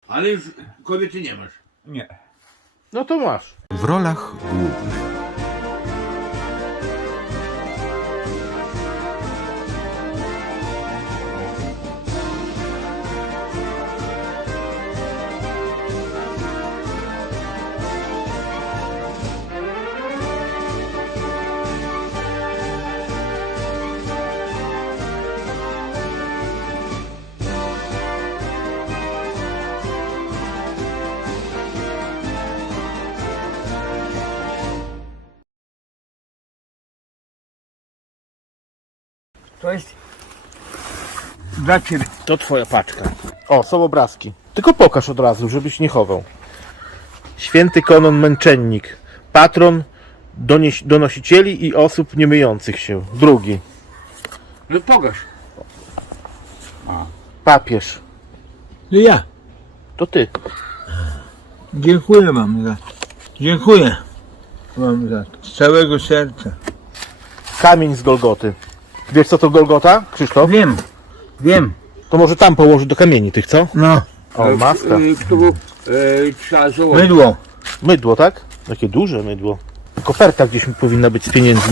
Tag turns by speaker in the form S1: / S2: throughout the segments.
S1: Ale już kobiety nie masz.
S2: Nie.
S3: No to masz.
S4: W rolach głównych
S2: To jest dla ciebie.
S3: To twoja paczka. O, są obrazki. Tylko pokaż od razu, żebyś nie chował. Święty Konon Męczennik. Patron donosicieli i osób nie myjących się. Drugi.
S1: No pokaż.
S3: Papież.
S2: No ja.
S3: To ty.
S2: Dziękuję wam za. Dziękuję wam za to. Z całego serca.
S3: Kamień z Golgoty. Wiesz co to Golgota, Krzysztof?
S2: Wiem. Wiem.
S3: To może tam położyć do kamieni tych, co?
S2: No.
S3: O, maska.
S1: Tu trzeba założyć.
S2: Mydło.
S3: Mydło, tak? Takie duże mydło. Koperta gdzieś powinna być z pieniędzmi.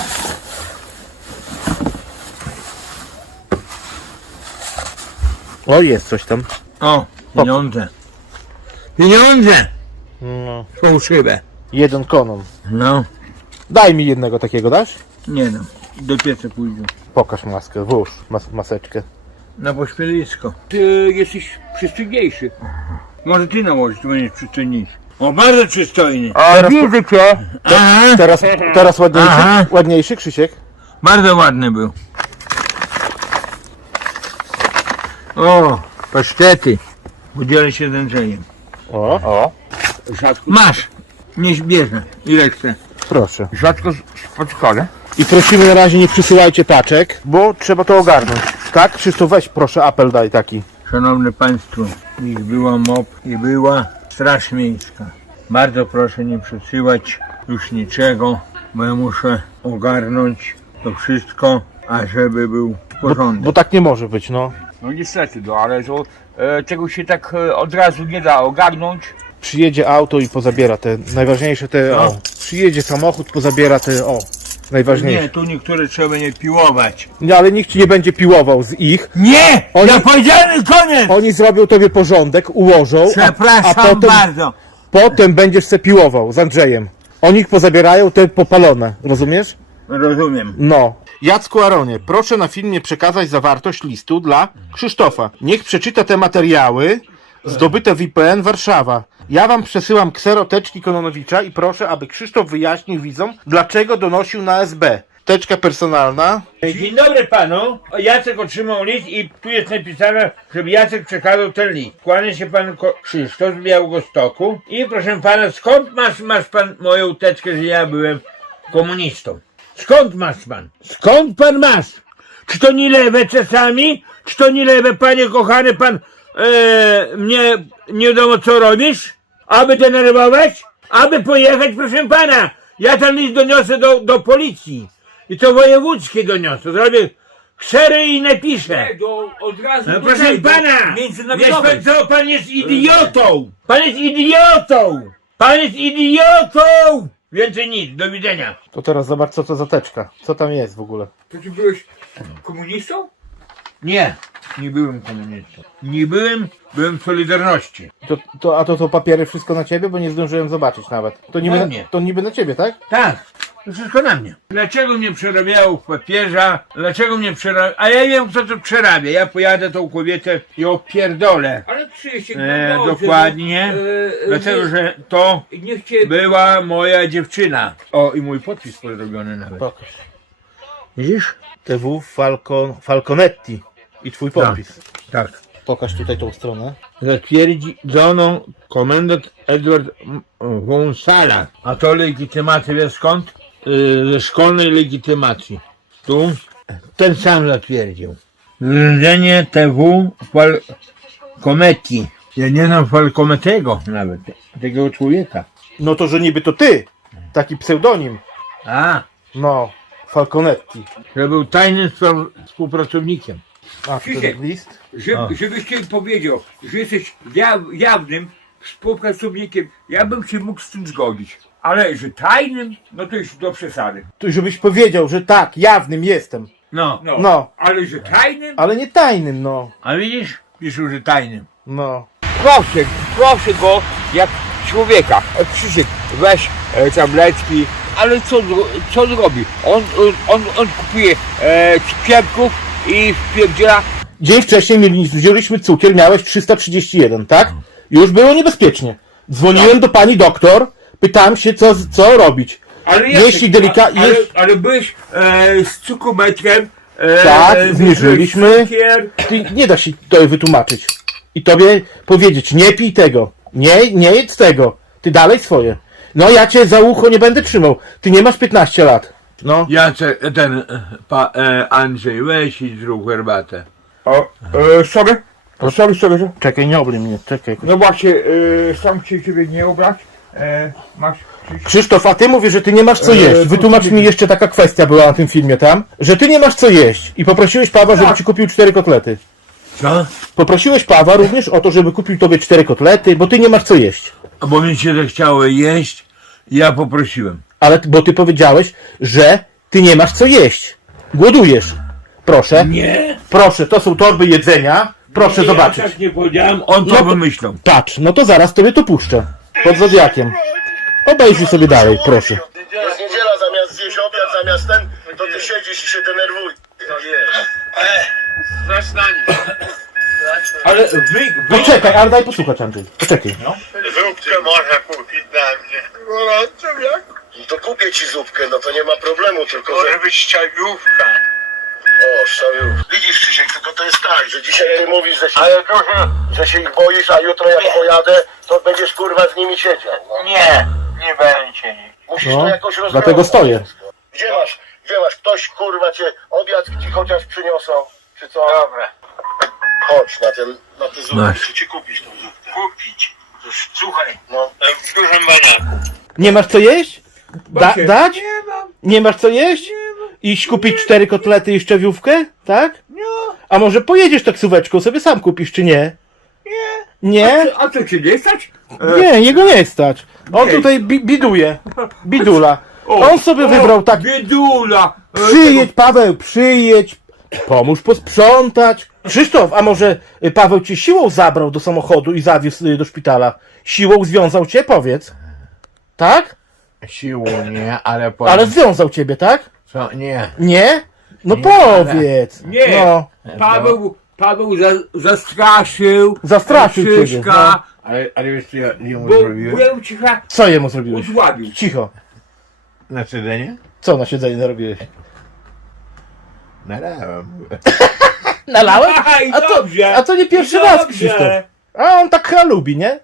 S3: O, jest coś tam.
S2: O, pieniądze. Pieniądze!
S3: No.
S2: Fałszywe.
S3: Jeden konon.
S2: No.
S3: Daj mi jednego takiego, dasz?
S2: Nie no. Do pieca pójdzie.
S3: Pokaż maskę, włóż maseczkę.
S2: Na pośpielisko.
S1: Ty jesteś przystojniejszy.
S2: Może ty nałożyć, to będziesz przystojniejszy. O, bardzo przystojny.
S3: Teraz-
S2: widzę cię. Aha.
S3: Teraz ładniejszy,
S2: Aha.
S3: ładniejszy, Krzysiek?
S2: Bardzo ładny był. O, pasztety. Podzielę się z Andrzejem.
S3: O,
S1: Rzadko.
S2: Masz. Niech bierze. Ile chce.
S3: proszę.
S1: Rzadko spotkane.
S3: I prosimy na razie nie przysyłajcie paczek, bo trzeba to ogarnąć. Tak? Krzysztof, weź proszę apel daj taki.
S2: Szanowne Państwo, ich była MOP i była Straż Miejska. Bardzo proszę nie przesyłać już niczego, bo ja muszę ogarnąć to wszystko, ażeby był porządek.
S3: Bo tak nie może być, no.
S1: No niestety, no ale to czegoś się tak od razu nie da ogarnąć.
S3: Przyjedzie auto i pozabiera te najważniejsze te, o. Przyjedzie samochód, pozabiera te, o. Najważniejsze.
S2: Nie, tu niektóre trzeba nie piłować.
S3: Nie, ale nikt ci nie będzie piłował z ich.
S2: Nie!
S3: Oni-
S2: Ja powiedziałem koniec!
S3: Oni zrobią tobie porządek, ułożą, a
S2: Przepraszam bardzo.
S3: potem będziesz se piłował z Andrzejem. Oni ich pozabierają te popalone, rozumiesz?
S2: Rozumiem.
S3: No. Jacku Aronie, proszę na filmie przekazać zawartość listu dla Krzysztofa. Niech przeczyta te materiały zdobyte w IPN Warszawa. Ja wam przesyłam kseroteczki Kononowicza i proszę, aby Krzysztof wyjaśnił widzom, dlaczego donosił na SB. Teczka personalna.
S2: Dzień dobry panu. Jacek otrzymał list i tu jest napisane, żeby Jacek przekazał ten list. Kłania się pan Krzysztof z Białegostoku i proszę pana, skąd masz pan moją teczkę, że ja byłem komunistą? Skąd masz pan? Skąd pan masz? Czy to nie lewe czasami? Czy to nie lewe, panie kochany, pan mnie nie wiadomo co robisz? Aby denerwować? Aby pojechać, proszę pana. Ja ten list doniosę do policji. I to wojewódzkie doniosę. Zrobię ksery i napiszę.
S1: Od razu
S2: No proszę pana! Wiesz pan co? Pan jest idiotą! Pan jest idiotą! Pan jest idiotą! Więcej nic, do widzenia.
S3: To teraz zobacz, co to za teczka. Co tam jest w ogóle.
S1: To ty byłeś komunistą?
S2: Nie, nie byłem komunistą. Nie byłem w Solidarności.
S3: A to papiery wszystko na ciebie, bo nie zdążyłem zobaczyć nawet. To
S2: Na
S3: niby,
S2: mnie.
S3: to niby na ciebie, tak?
S2: Tak, to wszystko na mnie. Dlaczego mnie przerabiało w papieża? Dlaczego mnie przerabia? A ja wiem, kto to przerabia. Ja pojadę tą kobietę i opierdolę.
S1: Ale Krzysiek,
S2: Dokładnie. Dlatego, że to
S1: niech cię...
S2: była moja dziewczyna. O, i mój podpis podrobiony nawet.
S3: Pokaż.
S2: Widzisz?
S3: TW Falconetti. I twój podpis.
S2: Tak.
S3: Pokaż tutaj tą stronę.
S2: Zatwierdzono komendant Edward Wąsala. A to legitymacja wiesz skąd? Ze szkolnej legitymacji. Tu ten sam zatwierdził. Urządzenie TW Falcometti. Ja nie znam Falcomettiego nawet. Tego człowieka.
S3: No to, że niby to ty. Taki pseudonim.
S2: A,
S3: No. Falconetti.
S2: że był tajnym współpracownikiem.
S3: A,
S1: Krzysiek,
S3: ten list?
S1: żebyś ci powiedział, że jesteś jawnym współpracownikiem, ja bym się mógł z tym zgodzić. Ale że tajnym, no to już do przesady.
S3: Tu żebyś powiedział, że tak, jawnym jestem.
S2: No,
S3: No,
S1: Ale że tajnym?
S3: ale nie tajnym, no.
S2: a widzisz? Piszą, że tajnym.
S3: No.
S1: Proszę go jak człowieka. Krzysiek, weź tabletki, ale co zrobi? On kupuje cukierków i wpierdziela.
S3: Dzień wcześniej wzięliśmy cukier, miałeś 331, tak? Już było niebezpiecznie. Dzwoniłem do pani doktor, pytałem się co robić.
S1: Ale
S3: Jeśli
S1: ale byłeś z cukometrem.
S3: Tak, zmierzyliśmy.
S1: Cukier.
S3: Ty nie da się to wytłumaczyć. I tobie powiedzieć, nie pij tego, nie jedz tego, ty dalej swoje. No ja cię za ucho nie będę trzymał, ty nie masz 15 lat. No.
S2: Jacek, Andrzej, weź i zrób herbatę.
S1: Sorry. Sorry.
S3: Czekaj, nie oblij mnie, czekaj.
S1: No właśnie, sam się ciebie nie obrać. Masz
S3: Krzysztof, a ty mówisz, że ty nie masz co jeść. Wytłumacz mi jeszcze taka kwestia była na tym filmie tam, że ty nie masz co jeść i poprosiłeś Pawła, żeby ci kupił 4 kotlety.
S2: Co?
S3: Poprosiłeś Pawła również o to, żeby kupił tobie 4 kotlety, bo ty nie masz co jeść.
S2: Bo mi się zechciało jeść, ja poprosiłem.
S3: Ale bo ty powiedziałeś, że ty nie masz co jeść. Głodujesz. Proszę.
S2: Nie.
S3: Proszę, to są torby jedzenia. Proszę zobaczyć.
S2: Ja tak nie powiedziałem, on to
S3: No to-
S2: wymyślał.
S3: Patrz, no to zaraz tobie to puszczę. Pod zodiakiem. Obejrzyj sobie dalej, proszę.
S5: Jest niedziela, zamiast zjeść obiad, zamiast ten, to ty siedzisz i się denerwujesz.
S1: Ale
S3: Poczekaj, ale daj posłuchać, Andrzej. Poczekaj.
S5: Zupkę można kupić dla mnie. Gorącą jak? No to kupię ci zupkę, no to nie ma problemu, tylko że...
S6: Może być szczawiówka.
S5: O, szczawiu. Widzisz, Krzysiek, tylko to jest tak, że dzisiaj ty mówisz,
S6: Ale dużo...
S5: że się ich boisz, a jutro jak pojadę, to będziesz kurwa z nimi siedział. No.
S6: Nie będzie nic.
S5: Musisz
S3: No,
S5: to jakoś rozwiązać.
S3: dlatego stoję.
S5: Gdzie masz? Ktoś kurwa cię obiad ci chociaż przyniosą, czy co?
S6: Dobra.
S5: Chodź na tę zupkę,
S2: Masz.
S5: czy ci kupić tą zupkę?
S6: Kupić. To słuchaj,
S5: No.
S6: w dużym baniaku.
S3: Nie masz co jeść?
S1: Bacie,
S3: Dać?
S1: nie mam.
S3: Nie masz co jeść? Iść kupić 4 kotlety i szczawiówkę? Tak? A może pojedziesz taksóweczką, sobie sam kupisz, czy nie? Nie?
S1: A co cię nie stać?
S3: Nie, jego nie stać. On
S1: Okej.
S3: tutaj biduje. Bidula. On sobie wybrał tak.
S1: Biedula.
S3: Przyjedź, Paweł, przyjedź. Pomóż posprzątać. Krzysztof, a może Paweł cię siłą zabrał do samochodu i zawiózł do szpitala? Siłą związał cię, powiedz. Tak?
S2: Siłą nie, ale
S3: Ale związał ciebie, tak?
S2: Co? Nie.
S3: Nie? No
S2: Nie,
S3: powiedz.
S1: Nie.
S3: No.
S1: Paweł zastraszył.
S3: Zastraszył ciebie,
S1: Krzyśka,
S2: Ale wiesz co ja jemu
S1: bo
S2: zrobiłem?
S1: byłem cicha,
S3: Co jemu zrobiłeś?
S1: udławił.
S3: Cicho.
S2: Na siedzenie?
S3: Co na siedzenie narobiłeś?
S2: Nalałem.
S3: Nalałem?
S1: Aj, dobrze.
S3: A to nie pierwszy
S1: I
S3: raz,
S1: dobrze.
S3: Krzysztof. A on tak chyba lubi, nie?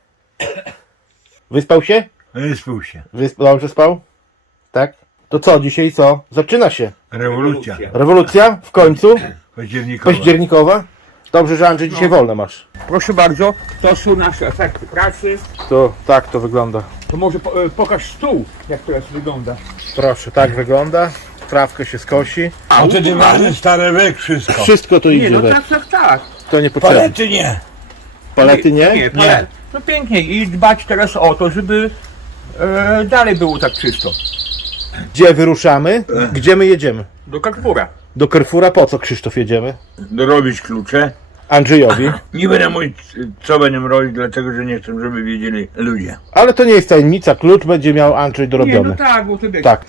S3: Wyspał się?
S2: Spół się.
S3: Dobrze spał? Tak? To co, dzisiaj co? Zaczyna się.
S2: Rewolucja.
S3: Rewolucja? W końcu?
S2: Październikowa.
S3: Październikowa? Dobrze, że Andrzej dzisiaj wolne masz.
S1: Proszę bardzo, to są nasze efekty pracy.
S3: To tak to wygląda.
S1: To może pokaż stół, jak teraz wygląda.
S3: Proszę, tak wygląda. Trawkę się skosi.
S2: A to nieważne, stare wek, wszystko.
S3: Wszystko to
S1: Nie,
S3: idzie
S1: no
S3: we.
S1: tak.
S3: To nie potrzebne.
S2: Palety nie.
S3: Palety nie?
S1: Nie. No pięknie i dbać teraz o to, żeby dalej było tak czysto.
S3: Gdzie wyruszamy? Gdzie my jedziemy?
S1: Do Carrefoura.
S3: Do Carrefoura po co, Krzysztof, jedziemy?
S2: Dorobić klucze.
S3: Andrzejowi.
S2: Nie będę mówić, co będę robić, dlatego że nie chcę, żeby wiedzieli ludzie.
S3: Ale to nie jest tajemnica. Klucz będzie miał Andrzej
S1: Nie,
S3: dorobiony.
S1: no tak, bo ty wiesz.
S3: Tak.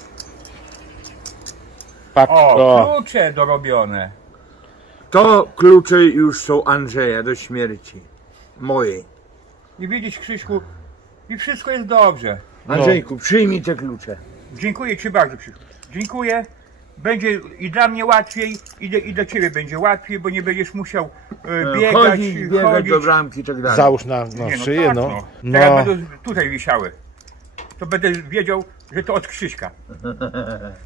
S3: Patrz,
S1: O, klucze dorobione.
S2: To klucze już są Andrzeja do śmierci. Mojej.
S1: I widzisz, Krzyśku, i wszystko jest dobrze.
S2: Andrzejku, przyjmij te klucze.
S1: Dziękuję Ci bardzo, Krzyśku. Dziękuję. Będzie i dla mnie łatwiej, i dla Ciebie będzie łatwiej, bo nie będziesz musiał biegać,
S2: Chodzić, biegać do bramki i tak dalej.
S3: Załóż na
S1: Nie,
S3: szyję,
S1: tak,
S3: no.
S1: Teraz będą tutaj wisiały. To będę wiedział, że to od Krzyśka.